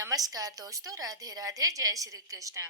नमस्कार दोस्तों, राधे राधे, जय श्री कृष्णा।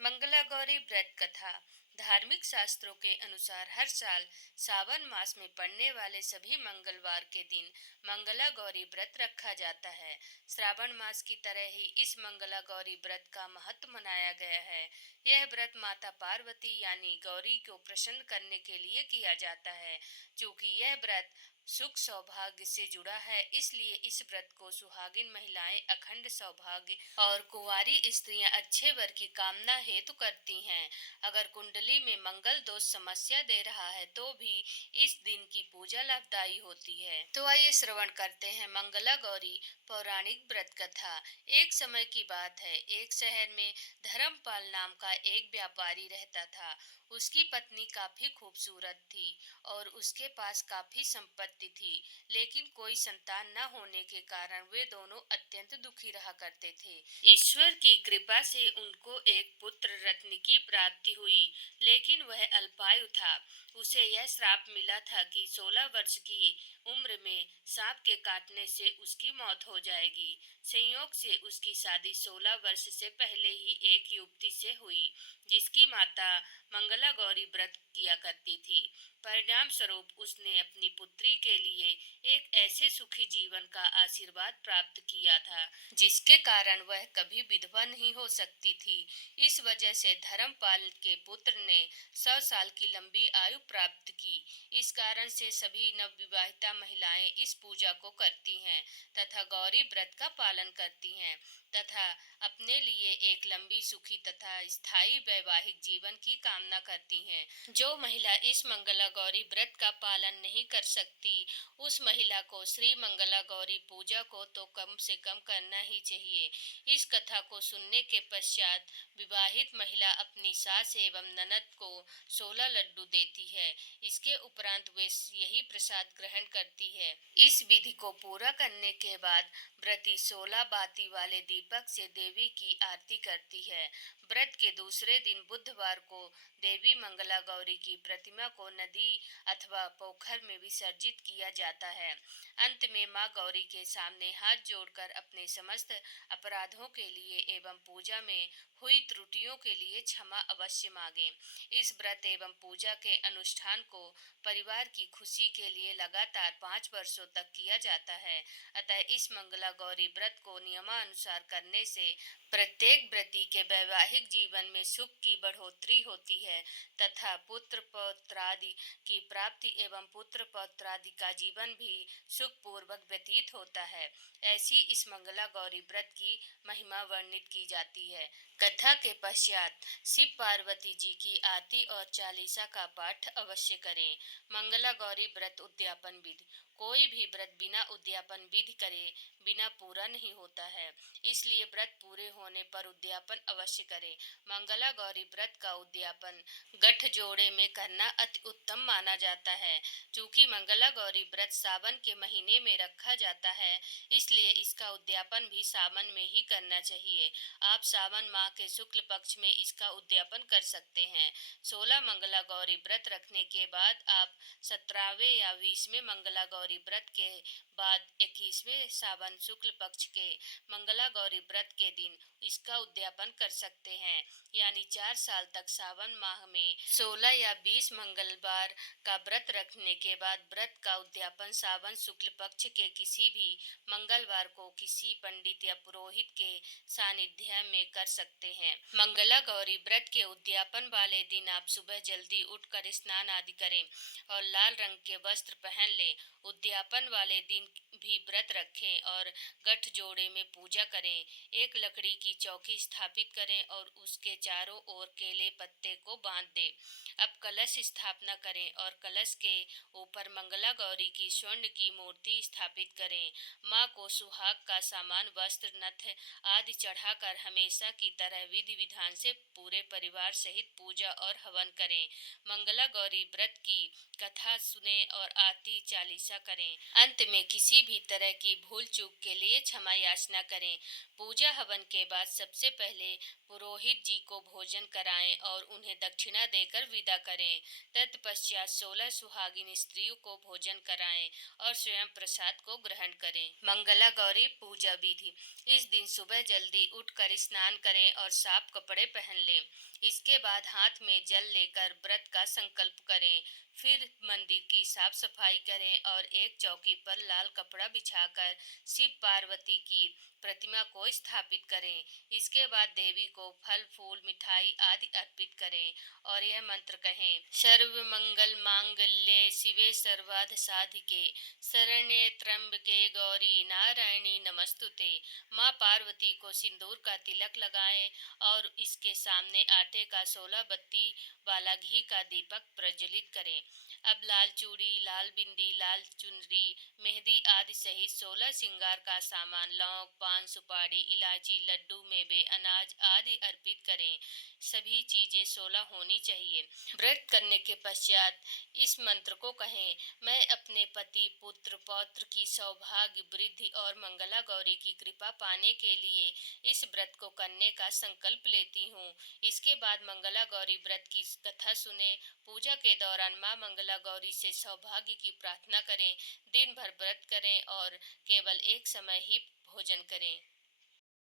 मंगला गौरी व्रत कथा। धार्मिक शास्त्रों के अनुसार हर साल सावन मास में पड़ने वाले सभी मंगलवार के दिन मंगला गौरी व्रत रखा जाता है। श्रावण मास की तरह ही इस मंगला गौरी व्रत का महत्व मनाया गया है। यह व्रत माता पार्वती यानी गौरी को प्रसन्न करने के लिए किया जाता है। चूँकि यह व्रत सुख सौभाग्य से जुड़ा है, इसलिए इस व्रत को सुहागिन महिलाएं अखंड सौभाग्य और कुंवारी स्त्रियां अच्छे वर की कामना हेतु करती हैं। अगर कुंडली में मंगल दोष समस्या दे रहा है तो भी इस दिन की पूजा लाभदायी होती है। तो आइए श्रवण करते हैं मंगला गौरी पौराणिक व्रत कथा। एक समय की बात है, एक शहर में धर्मपाल नाम का एक व्यापारी रहता था। उसकी पत्नी काफी खूबसूरत थी और उसके पास काफी संपत्ति थी, लेकिन कोई संतान न होने के कारण वे दोनों अत्यंत दुखी रहा करते थे। ईश्वर की कृपा से उनको एक पुत्र रत्न की प्राप्ति हुई, लेकिन वह अल्पायु था। उसे यह श्राप मिला था कि 16 वर्ष की उम्र में सांप के काटने से उसकी मौत हो जाएगी। संयोग से उसकी शादी 16 वर्ष से पहले ही एक युवती से हुई, जिसकी माता मंगला गौरी व्रत किया करती थी। परिणाम स्वरूप उसने अपनी पुत्री के लिए एक ऐसे सुखी जीवन का आशीर्वाद प्राप्त किया था, जिसके कारण वह कभी विधवा नहीं हो सकती थी। इस वजह से धर्मपाल के पुत्र ने 100 साल की लंबी आयु प्राप्त की। इस कारण से सभी नवविवाहिता महिलाएं इस पूजा को करती हैं तथा गौरी व्रत का पालन करती हैं तथा अपने लिए एक लंबी सुखी तथा स्थायी वैवाहिक जीवन की कामना करती हैं। जो महिला इस मंगला गौरी व्रत का पालन नहीं कर सकती, उस महिला को श्री मंगला गौरी पूजा को तो कम से कम करना ही चाहिए। इस कथा को सुनने के पश्चात विवाहित महिला अपनी सास एवं ननद को 16 लड्डू देती है। इसके उपरांत वे यही प्रसाद ग्रहण करती है। इस विधि को पूरा करने के बाद व्रती 16 बाती वाले दीपक से देवी की आरती करती है। व्रत के दूसरे दिन बुधवार को देवी मंगला गौरी की प्रतिमा को नदी अथवा पोखर में विसर्जित किया जाता है। अंत में मां गौरी के सामने हाथ जोड़कर अपने समस्त अपराधों के लिए एवं पूजा में हुई त्रुटियों के लिए क्षमा अवश्य मांगे। इस व्रत एवं पूजा के अनुष्ठान को परिवार की खुशी के लिए लगातार 5 वर्षों तक किया जाता है। अतः इस मंगला गौरी व्रत को नियमानुसार करने से प्रत्येक व्रती के वैवाहिक जीवन में सुख की बढ़ोतरी होती है तथा पुत्र पौत्रादि की प्राप्ति एवं पुत्र पौत्रादि का जीवन भी सुखपूर्वक व्यतीत होता है। ऐसी इस मंगला गौरी व्रत की महिमा वर्णित की जाती है। कथा के पश्चात शिव पार्वती जी की आरती और चालीसा का पाठ अवश्य करें। मंगला गौरी व्रत उद्यापन विधि। कोई भी व्रत बिना उद्यापन विधि करे बिना पूरा नहीं होता है, इसलिए व्रत पूरे होने पर उद्यापन अवश्य करें। मंगला गौरी व्रत का उद्यापन गठ जोड़े में करना अति उत्तम माना जाता है। चूँकि मंगला गौरी व्रत सावन के महीने में रखा जाता है, इसलिए इसका उद्यापन भी सावन में ही करना चाहिए। आप सावन माह के शुक्ल पक्ष में इसका उद्यापन कर सकते हैं। 16 मंगला गौरी व्रत रखने के बाद आप 17वें या 20वें मंगला गौरी व्रत के बाद 21वें सावन शुक्ल पक्ष के मंगला गौरी व्रत के दिन इसका उद्यापन कर सकते हैं। यानी 4 साल तक सावन माह में 16 या 20 मंगलवार का व्रत रखने के बाद व्रत का उद्यापन सावन शुक्ल पक्ष के किसी भी मंगलवार को किसी पंडित या पुरोहित के सानिध्य में कर सकते हैं। मंगला गौरी व्रत के उद्यापन वाले दिन आप सुबह जल्दी उठकर स्नान आदि करें और लाल रंग के वस्त्र पहन लें। उद्यापन वाले दिन भी व्रत रखें और गठ जोड़े में पूजा करें। एक लकड़ी की चौकी स्थापित करें और उसके चारों ओर केले पत्ते को बांध दें। अब कलश स्थापना करें और कलश के ऊपर मंगला गौरी की स्वर्ण की मूर्ति स्थापित करें। माँ को सुहाग का सामान वस्त्र नथ आदि चढ़ाकर हमेशा की तरह विधि विधान से पूरे परिवार सहित पूजा और हवन करें। मंगला गौरी व्रत की कथा सुने और आरती चालीसा करें। अंत में किसी भी तरह की भूल चूक के लिए क्षमा याचना करें। पूजा हवन के बाद सबसे पहले पुरोहित जी को भोजन कराएं और उन्हें दक्षिणा देकर विदा करें। तत्पश्चात 16 सुहागिन स्त्रियों को भोजन कराएं और स्वयं प्रसाद को ग्रहण करें। मंगला गौरी पूजा विधि। इस दिन सुबह जल्दी उठकर स्नान करें और साफ कपड़े पहन लें। इसके बाद हाथ में जल लेकर व्रत का संकल्प करें। फिर मंदिर की साफ सफाई करें और एक चौकी पर लाल कपड़ा बिछाकर शिव पार्वती की प्रतिमा को स्थापित करें। इसके बाद देवी को फल फूल मिठाई आदि अर्पित करें और यह मंत्र कहें, सर्व मंगल मांगल्ये शिवे सर्वार्थ साधिके शरण्ये त्र्यंबके गौरी नारायणी नमस्तुते। माँ पार्वती को सिंदूर का तिलक लगाएं और इसके सामने आटे का 16 बत्ती वाला घी का दीपक प्रज्वलित करें। अब लाल चूड़ी, लाल बिंदी, लाल चुनरी, मेहंदी आदि सहित 16 श्रृंगार का सामान, लौंग, पान, सुपारी, इलायची, लड्डू, मेवे, अनाज आदि अर्पित करें। सभी चीजें 16 होनी चाहिए। व्रत करने के पश्चात इस मंत्र को कहें, मैं अपने पति, पुत्र, पौत्र की सौभाग्य वृद्धि और मंगला गौरी की कृपा पाने के लिए इस व्रत को करने का संकल्प लेती हूँ। इसके बाद मंगला गौरी व्रत की कथा सुने। पूजा के दौरान माँ मंगला गौरी से सौभाग्य की प्रार्थना करें। दिन भर व्रत करें और केवल एक समय ही भोजन करें।